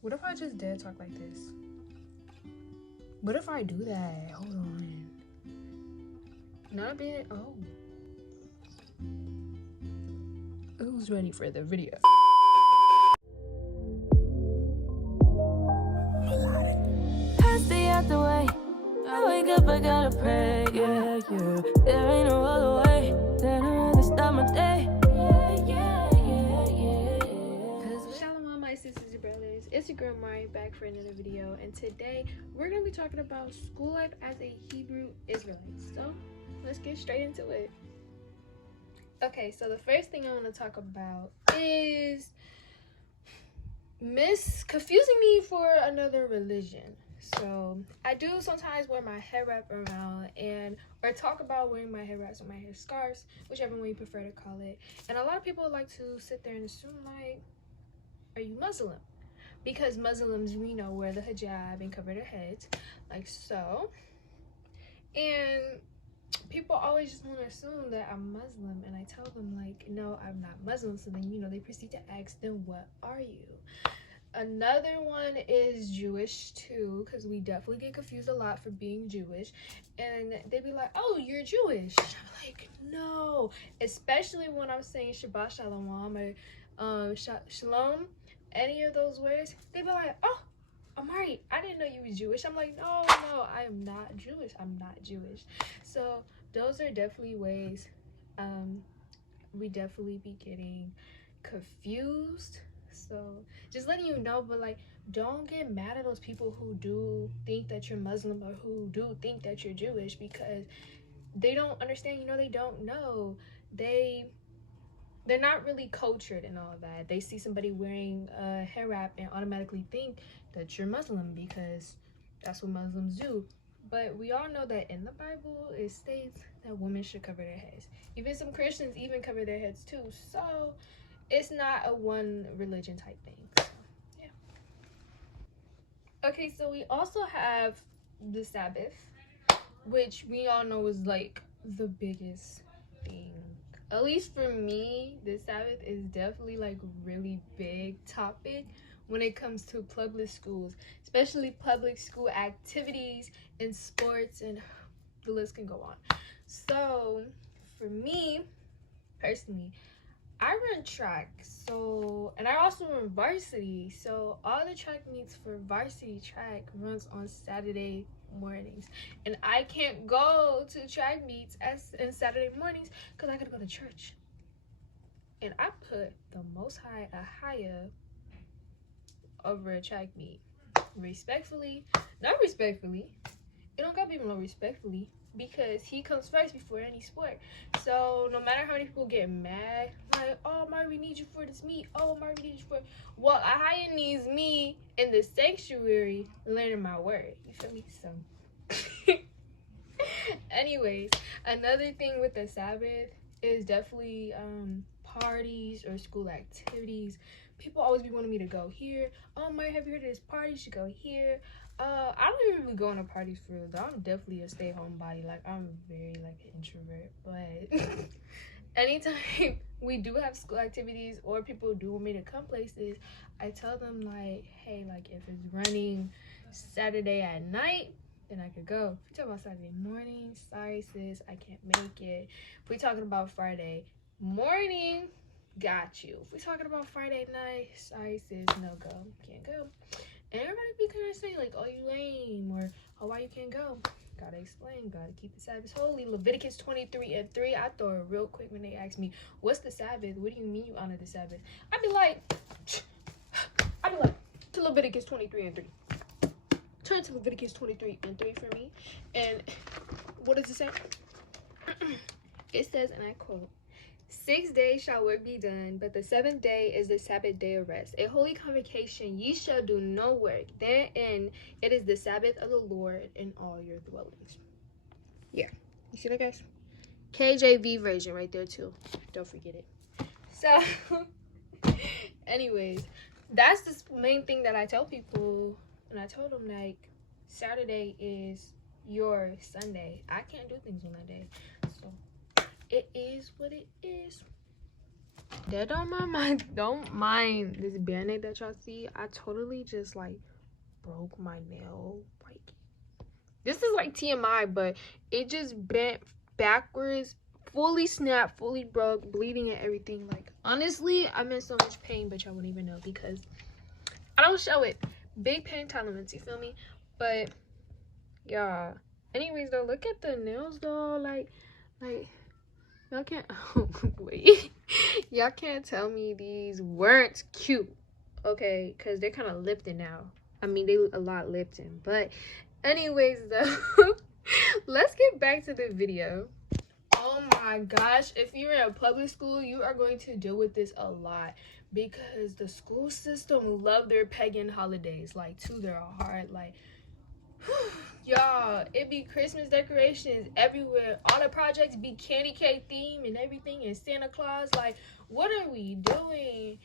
What if I just dead talk like this? What if I do that? Hold on. Not a bit. Oh. Who's ready for the video? I stay out the way. I wake up, I gotta pray. Yeah, yeah. There ain't no other way. Then I'd rather start my day. Shalom, my sisters and brothers. It's your girl Mari back for another video, and today we're gonna be talking about school life as a Hebrew Israelite. So let's get straight into it. Okay, so the first thing I want to talk about is confusing me for another religion. So I do sometimes wear my head wrap around or talk about wearing my head wraps or my hair scarves, whichever one you prefer to call it. And a lot of people like to sit there and assume, like, are you Muslim? Because Muslims, we know, wear the hijab and cover their heads, like so. And people always just want to assume that I'm Muslim, and I tell them, like, no, I'm not Muslim. So then, they proceed to ask them, what are you? Another one is Jewish too, because we definitely get confused a lot for being Jewish, and they be like, oh, you're Jewish. I'm like, no, especially when I'm saying Shabbat Shalom or Shalom, any of those words, they be like, oh, Amari, I didn't know you were Jewish. I'm like, no, I am not Jewish. I'm not Jewish. So those are definitely ways we definitely be getting confused. So just letting you know, but like, don't get mad at those people who do think that you're Muslim or who do think that you're Jewish, because they don't understand. They don't know. They're not really cultured and all of that. They see somebody wearing a hair wrap and automatically think that you're Muslim, because that's what Muslims do. But we all know that in the Bible, it states that women should cover their heads. Even some Christians even cover their heads too. So it's not a one religion type thing. So, yeah. Okay, so we also have the Sabbath, which we all know is like the biggest thing. At least for me, the Sabbath is definitely like really big topic when it comes to public schools, especially public school activities and sports, and the list can go on. So for me personally, I run track, and I also run varsity. So all the track meets for varsity track runs on Saturday mornings, and I can't go to track meets in Saturday mornings because I gotta go to church. And I put the Most High a higher over a track meet. Respectfully, not respectfully. It don't gotta be no respectfully, because he comes first before any sport. So no matter how many people get mad, like, oh, Mari, we need you for this meet. Oh, Mari, we need you for, well, Ahaya needs me in the sanctuary learning my word. You feel me? So anyways, another thing with the Sabbath is definitely parties or school activities. People always be wanting me to go here. Oh, Mari, have you heard of this party? You should go here. I don't even really go to parties for real, though. I'm definitely a stay-home body. Like, I'm very, like, an introvert. But anytime we do have school activities or people do want me to come places, I tell them, like, hey, like, if it's running Saturday at night, then I could go. If we talk about Saturday morning, sorry, sis, I can't make it. If we talking about Friday morning, got you. If we talking about Friday night, sorry, sis, no go. Can't go. And everybody be kind of saying, like, oh, you lame, or oh, why you can't go? Gotta explain, gotta keep the Sabbath holy. Leviticus 23:3. I throw it real quick when they ask me, what's the Sabbath? What do you mean you honor the Sabbath? I'd be like, to Leviticus 23:3. Turn to Leviticus 23:3 for me. And what does it say? It says, and I quote, 6 days shall work be done, but the 7th day is the Sabbath day of rest. A holy convocation, ye shall do no work. Therein it is the Sabbath of the Lord in all your dwellings. Yeah. You see that, guys? KJV version right there, too. Don't forget it. So, anyways, that's the main thing that I tell people. And I told them, like, Saturday is your Sunday. I can't do things on that day. So, it is what it is. That don't mind this band-aid that y'all see. I totally just like broke my nail. Like, this is like TMI, but it just bent backwards, fully snapped, fully broke, bleeding and everything. Like, honestly, I'm in so much pain, but y'all wouldn't even know because I don't show it. Big pain tolerance, you feel me? But yeah. Anyways though, look at the nails though. Like y'all can't wait. Y'all can't tell me these weren't cute. Okay, because they're kind of lifting now. I mean, they look a lot lifting. But anyways though, let's get back to the video. Oh my gosh, if you're in a public school, you are going to deal with this a lot because the school system love their pagan holidays like to their heart. Like, y'all, it be Christmas decorations everywhere. All the projects be candy cane theme and everything, and Santa Claus. Like, what are we doing?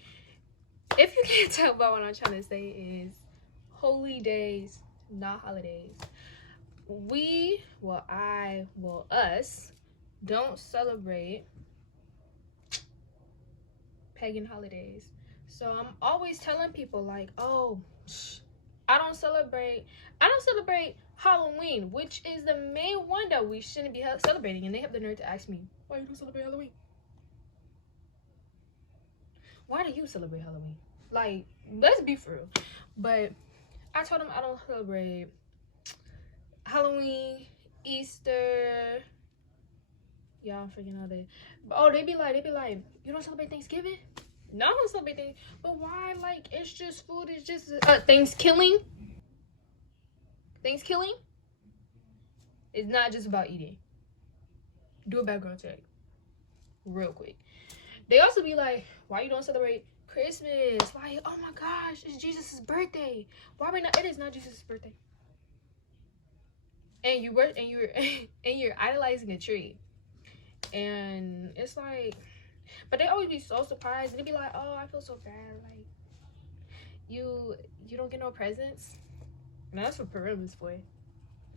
If you can't tell by what I'm trying to say is holy days, not holidays. Us don't celebrate pagan holidays. So I'm always telling people like, oh, I don't celebrate Halloween, which is the main one that we shouldn't be celebrating. And they have the nerve to ask me, why you don't celebrate Halloween? Why do you celebrate Halloween? Like, let's be for real. But I told them I don't celebrate Halloween, Easter. Y'all freaking all day. But oh, they be like, you don't celebrate Thanksgiving? No, I don't celebrate Thanksgiving. But why? Like, it's just food. It's just Thanksgiving. Thanksgiving is not just about eating. Do a background check real quick. They also be like, why you don't celebrate Christmas? Like, oh my gosh, it's Jesus' birthday. Why are we not? It is not Jesus' birthday. And you're idolizing a tree. And it's like, but they always be so surprised. And they be like, oh, I feel so bad. Like, you don't get no presents. No, that's for Purim's boy.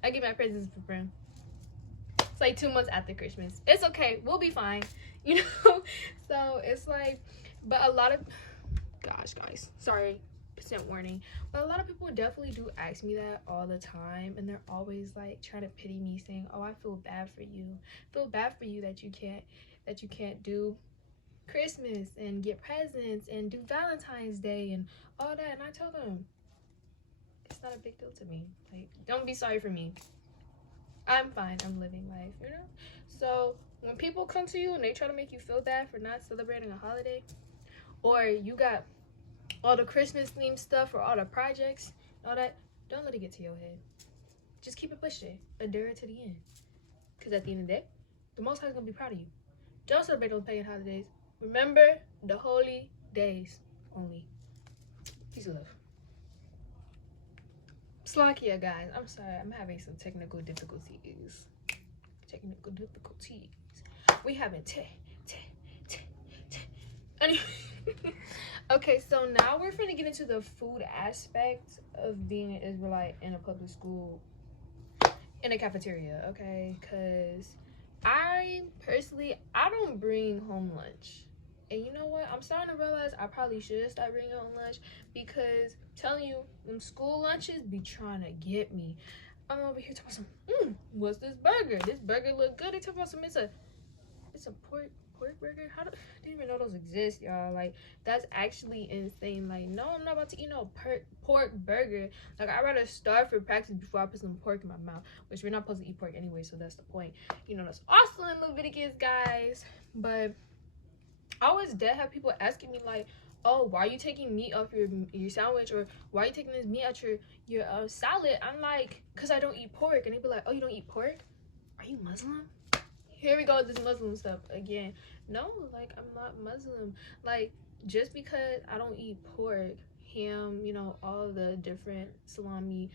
I get my presents for Purim. It's like 2 months after Christmas. It's okay. We'll be fine. You know? So it's like, but a lot of, gosh, guys, sorry, % warning. But a lot of people definitely do ask me that all the time. And they're always like trying to pity me saying, oh, I feel bad for you. I feel bad for you that you can't do Christmas and get presents and do Valentine's Day and all that. And I tell them, it's not a big deal to me. Like, don't be sorry for me. I'm fine. I'm living life, you know? So when people come to you and they try to make you feel bad for not celebrating a holiday, or you got all the Christmas themed stuff or all the projects, all that, don't let it get to your head. Just keep it pushing. Endure it to the end. Because at the end of the day, the Most High is going to be proud of you. Don't celebrate those pagan holidays. Remember the holy days only. Peace and love. Slakia, guys. I'm sorry. I'm having some technical difficulties. We having anyway. Okay, so now we're gonna get into the food aspect of being an Israelite in a public school in a cafeteria, okay? Because I don't bring home lunch. And you know what? I'm starting to realize I probably should start bringing home lunch because I'm telling you, them school lunches be trying to get me. I'm over here talking some, what's this burger? This burger look good. They talking about it's a pork burger. I didn't even know those exist, y'all. Like, that's actually insane. Like, no, I'm not about to eat no pork burger. Like, I'd rather starve for practice before I put some pork in my mouth, which we're not supposed to eat pork anyway, so that's the point. You know, that's also in Leviticus, guys. But I always have people asking me like, oh, why are you taking meat off your sandwich, or why are you taking this meat out your salad? I'm like, because I don't eat pork. And they be like, oh, you don't eat pork? Are you Muslim? Here we go with this Muslim stuff again. No, like, I'm not Muslim. Like, just because I don't eat pork, ham, you know, all the different salami,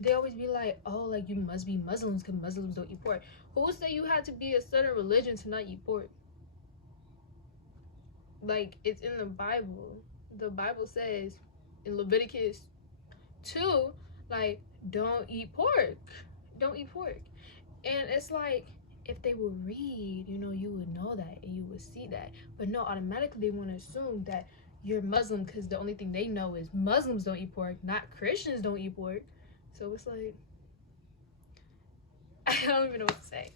they always be like, oh, like, you must be Muslims because Muslims don't eat pork. Who said you had to be a certain religion to not eat pork? Like, it's in the Bible. The Bible says in Leviticus 2, like, don't eat pork. And it's like, if they would read, you know, you would know that and you would see that. But no, automatically they want to assume that you're Muslim because the only thing they know is Muslims don't eat pork, not Christians don't eat pork. So it's like, I don't even know what to say.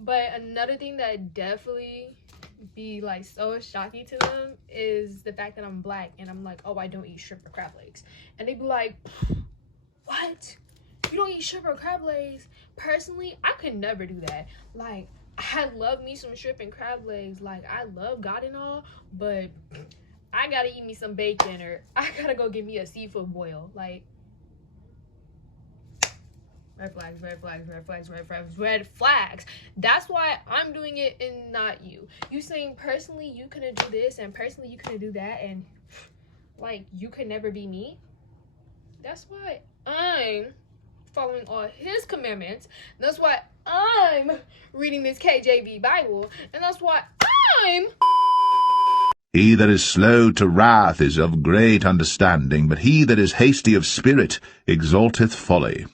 But another thing that definitely be like so shocking to them is the fact that I'm black and I'm like, oh, I don't eat shrimp or crab legs. And they be like, what? You don't eat shrimp or crab legs? Personally, I could never do that. Like, I love me some shrimp and crab legs. Like, I love God and all, but I gotta eat me some bacon, or I gotta go get me a seafood boil. Like, red flags, red flags, red flags, red flags, red flags. That's why I'm doing it and not you. You saying personally you couldn't do this and personally you couldn't do that, and like you could never be me. That's why I'm following all his commandments. That's why I'm reading this KJV Bible, and that's why I'm... He that is slow to wrath is of great understanding, but he that is hasty of spirit exalteth folly.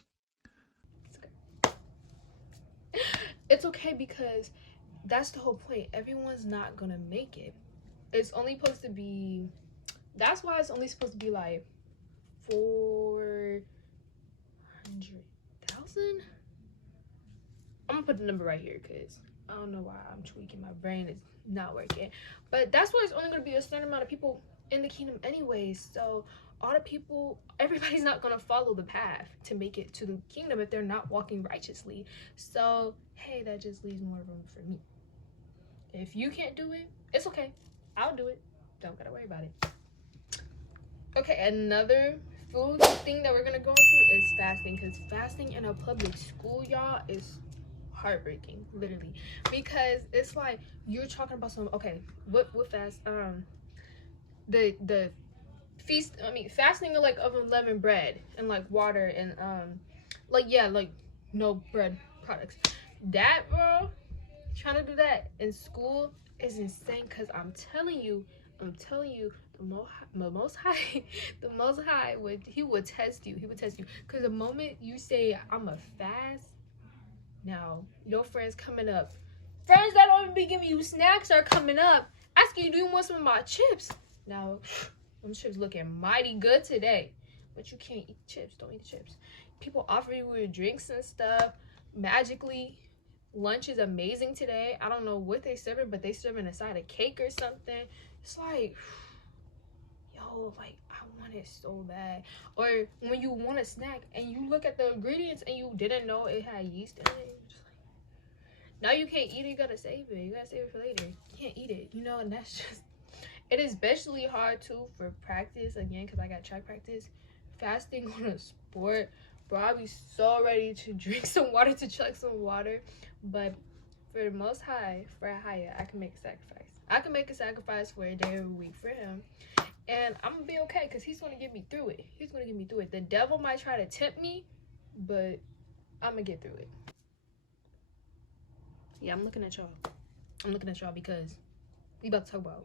It's okay, because that's the whole point. Everyone's not gonna make it. It's only supposed to be... That's why it's only supposed to be like 400,000. I'm gonna put the number right here because I don't know why I'm tweaking. My brain is not working. But that's why it's only gonna be a certain amount of people in the kingdom anyways. So all the people, everybody's not gonna follow the path to make it to the kingdom if they're not walking righteously. So hey, that just leaves more room for me. If you can't do it, it's okay. I'll do it. Don't gotta worry about it. Okay, another food thing that we're gonna go into is fasting, because fasting in a public school, y'all, is heartbreaking, literally, because it's like you're talking about some... Okay, what fast? The feast. I mean, fasting of like of unleavened bread and like water and like, yeah, like no bread products. That, bro, trying to do that in school is insane. Because I'm telling you, the most high, the most high would test you. He would test you, because the moment you say I'm a fast, now your friends coming up, friends that don't even be giving you snacks are coming up asking you, do you want some of my chips? Now them chips looking mighty good today, but you can't eat the chips. Don't eat the chips. People offer you with drinks and stuff magically. Lunch is amazing today. I don't know what they serving, but they serving a side of cake or something. It's like, yo, like, I want it so bad. Or when you want a snack and you look at the ingredients and you didn't know it had yeast in it, you're just like, now you can't eat it. You gotta save it. You gotta save it for later. You can't eat it, you know. And that's just... It is especially hard too for practice, again, because I got track practice. Fasting on a sport, bro, I'll be so ready to drink some water, to chug some water. But for the Most High, for a higher, I can make a sacrifice. I can make a sacrifice for a day or a week for him. And I'm going to be okay, because he's going to get me through it. He's going to get me through it. The devil might try to tempt me, but I'm going to get through it. Yeah, I'm looking at y'all. I'm looking at y'all because we about to talk about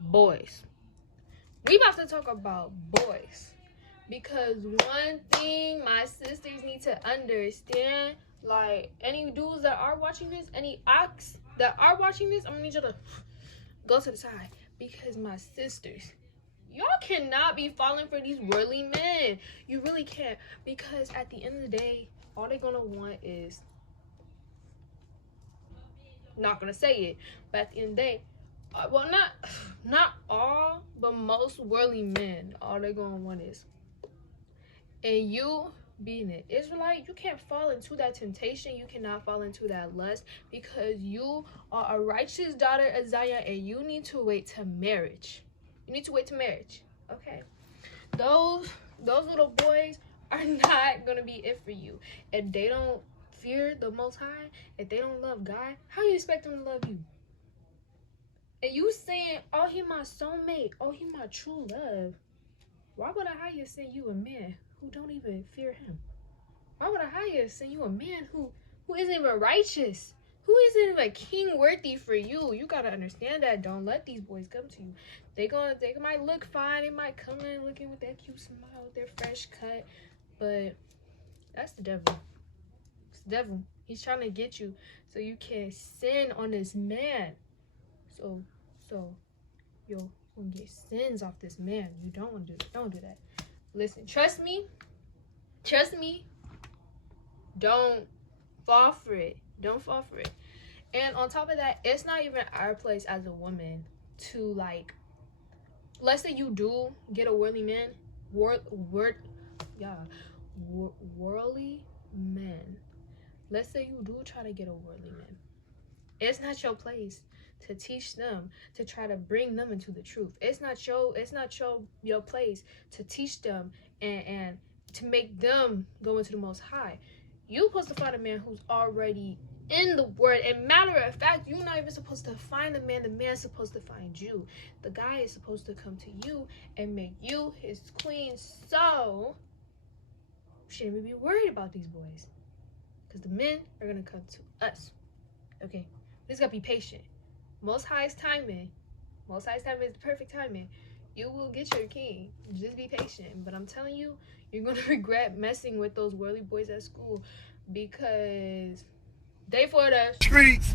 boys. We about to talk about boys. Because one thing my sisters need to understand, like, any dudes that are watching this, any ox that are watching this, I'm gonna need you to go to the side. Because my sisters, y'all cannot be falling for these worldly men. You really can't. Because at the end of the day, all they're gonna want is... Not gonna say it, but at the end of the day, well, not all, but most worldly men, all they're gonna want is... And you, being an Israelite, you can't fall into that temptation. You cannot fall into that lust, because you are a righteous daughter of Zion, and you need to wait to marriage. You need to wait to marriage, okay? Those little boys are not gonna be it for you. If they don't fear the Most High, if they don't love God, how you expect them to love you? And you saying, oh, he my soulmate, oh, he my true love. Why would a higher send you a man who don't even fear him? Why would a higher send you a man who isn't even righteous? Who isn't even king worthy for you? You gotta understand that. Don't let these boys come to you. They might look fine. They might come in looking with that cute smile, with their fresh cut. But that's the devil. It's the devil. He's trying to get you so you can sin on this man. So you'll get sins off this man. You don't want to do that. Don't do that. Listen, trust me. Don't fall for it. Don't fall for it. And on top of that, it's not even our place as a woman to, like, let's say you do get a worldly man, worldly men. Let's say you do try to get a worldly man. It's not your place to teach them, to try to bring them into the truth. It's not your place to teach them and to make them go into the Most High. You're supposed to find a man who's already in the word. And matter of fact, you're not even supposed to find the man. The man's supposed to find you. The guy is supposed to come to you and make you his queen. So you shouldn't even be worried about these boys, because the men are gonna come to us. Okay, we just gotta be patient. Most High's timing is the perfect timing. You will get your king. Just be patient. But I'm telling you, you're gonna regret messing with those worldly boys at school, because they for the streets.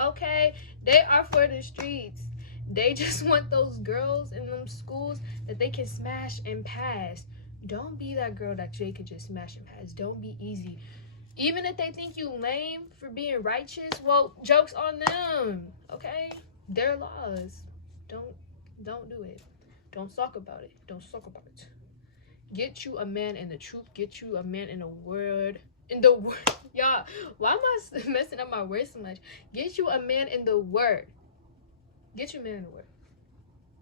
Okay, they are for the streets. They just want those girls in them schools that they can smash and pass. Don't be that girl that they could just smash and pass. Don't be easy. Even if they think you lame for being righteous, well, joke's on them. Okay, their laws. Don't do it. Don't talk about it. Get you a man in the truth. Get you a man in the word. Y'all, why am I messing up my words so much? Get you a man in the word.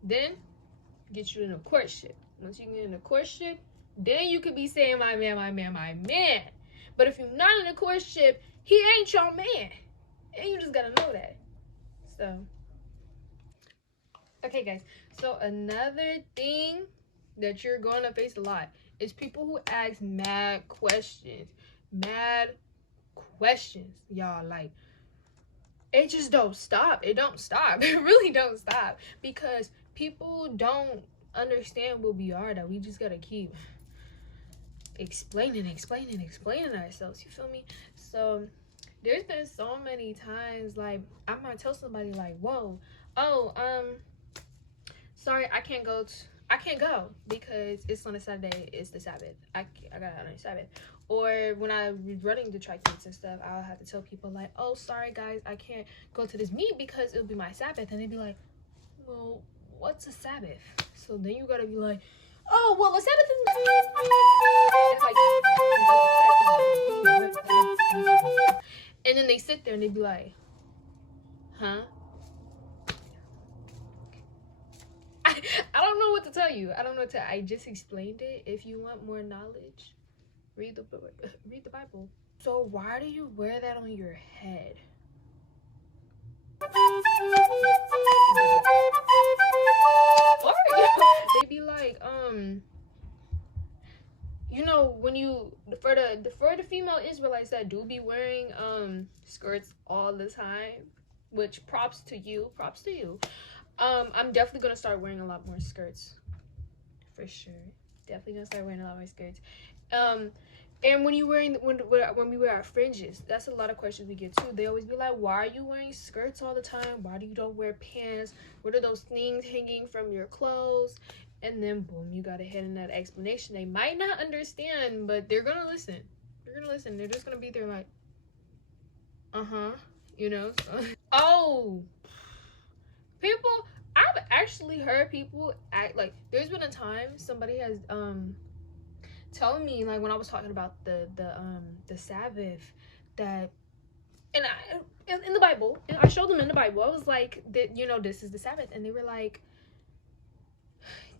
Then get you in a courtship. Once you get in a courtship, then you could be saying my man. But if you're not in a courtship, he ain't your man. And you just gotta know that. So, okay, guys. So another thing that you're gonna face a lot is people who ask mad questions. Y'all, like, it just don't stop. It really don't stop, because people don't understand what we are, that we just gotta keep explaining ourselves. You feel me? So there's been so many times, like, I might tell somebody, like, sorry, I can't go because it's on a Saturday. It's the Sabbath. I got out on the Sabbath. Or when I was running the track meets and stuff, I'll have to tell people, like, oh, sorry guys, I can't go to this meet because it'll be my Sabbath. And they'd be like, well, what's a Sabbath? So then you gotta be like, oh, well, a Sabbath is like, and then they sit there and they be like, huh? I don't know what to tell you. I just explained it. If you want more knowledge, read the Bible. So why do you wear that on your head? They be like, you know, when you for the female Israelites that do be wearing skirts all the time, which props to you. I'm definitely gonna start wearing a lot more skirts, for sure. Definitely gonna start wearing a lot more skirts. And when we wear our fringes, that's a lot of questions we get too. They always be like, why are you wearing skirts all the time? Why do you don't wear pants? What are those things hanging from your clothes? And then boom, you gotta hit in that explanation. They might not understand, but they're gonna listen. They're just gonna be there like, you know. Oh, I've actually heard people act like, there's been a time somebody has told me, like, when I was talking about the Sabbath, that, and in the Bible, and I showed them in the Bible, I was like, that, you know, this is the Sabbath, and they were like,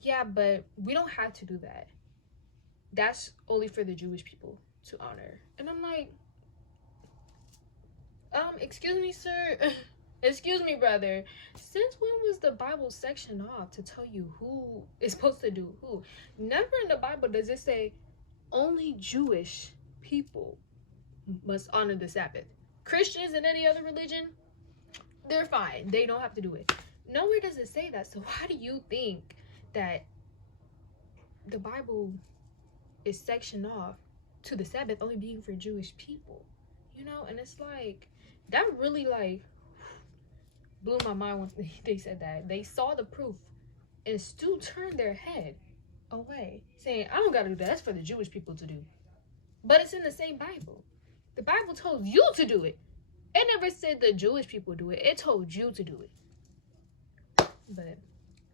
yeah, but we don't have to do that. That's only for the Jewish people to honor. And I'm like, excuse me, sir. Excuse me, brother. Since when was the Bible section off to tell you who is supposed to do who? Never in the Bible does it say only Jewish people must honor the Sabbath. Christians and any other religion, they're fine. They don't have to do it. Nowhere does it say that. So why do you think that the Bible is sectioned off to the Sabbath only being for Jewish people? you know. And it's like, that really like blew my mind when they said that. They saw the proof and still turned their head away, saying, I don't gotta do that, that's for the Jewish people to do. But it's in the same Bible. The Bible told you to do it. It never said the Jewish people do it. It told you to do it. But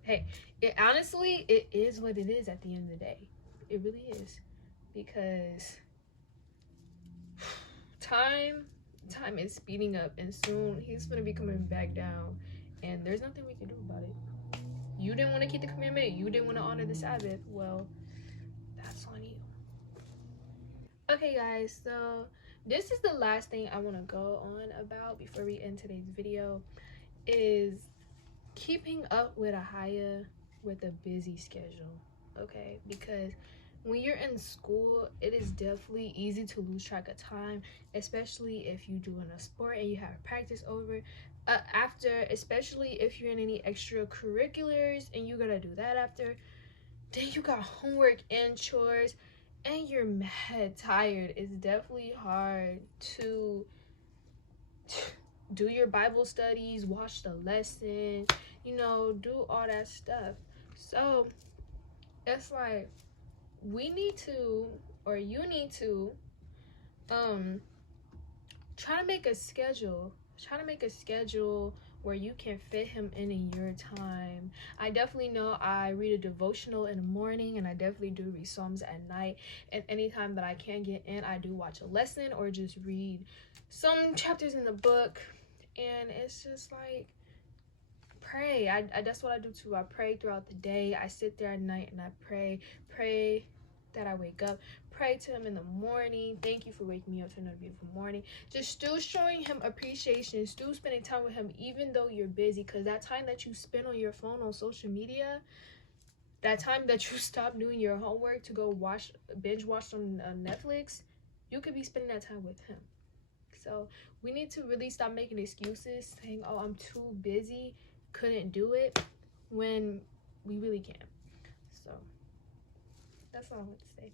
hey, it honestly, it is what it is at the end of the day. It really is. Because time is speeding up, and soon he's gonna be coming back down, and there's nothing we can do about it. You didn't want to keep the commandment, you didn't want to honor the Sabbath, well, that's on you. Okay guys, so this is the last thing I want to go on about before we end today's video, is keeping up with Ahaya with a busy schedule. Okay, because when you're in school, it is definitely easy to lose track of time, especially if you're doing a sport and you have practice over after, especially if you're in any extracurriculars and you gotta do that after. Then you got homework and chores and you're mad tired. It's definitely hard to do your Bible studies, watch the lesson, you know, do all that stuff. So it's like, we need to, or you need to, try to make a schedule where you can fit him in your time. I definitely know I read a devotional in the morning, and I definitely do read Psalms at night, and anytime that I can get in, I do watch a lesson or just read some chapters in the book. And it's just like, pray. I that's what I do too. I pray throughout the day. I sit there at night and I pray that I wake up, pray to him in the morning. Thank you for waking me up to another beautiful morning. Just still showing him appreciation, still spending time with him even though you're busy, because that time that you spend on your phone, on social media, that time that you stop doing your homework to go binge watch on Netflix, you could be spending that time with him. So we need to really stop making excuses saying, oh, I'm too busy, couldn't do it, when we really can. So that's all I want to say.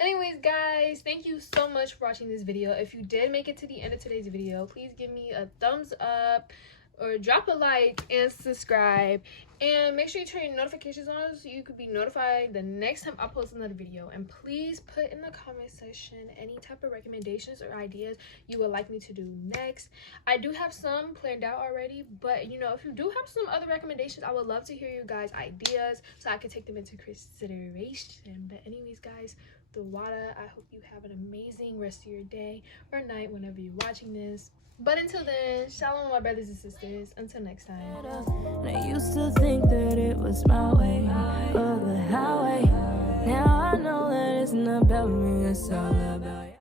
Anyways guys, thank you so much for watching this video. If you did make it to the end of today's video, please give me a thumbs up or drop a like and subscribe, and make sure you turn your notifications on so you could be notified the next time I post another video. And please put in the comment section any type of recommendations or ideas you would like me to do next. I do have some planned out already, but you know, if you do have some other recommendations, I would love to hear you guys' ideas so I can take them into consideration. But anyways guys, the water, I hope you have an amazing rest of your day or night whenever you're watching this. But until then, shalom my brothers and sisters. Until next time. And I used to think that it was my way or the highway. Now I know that it's not about me, it's all about you.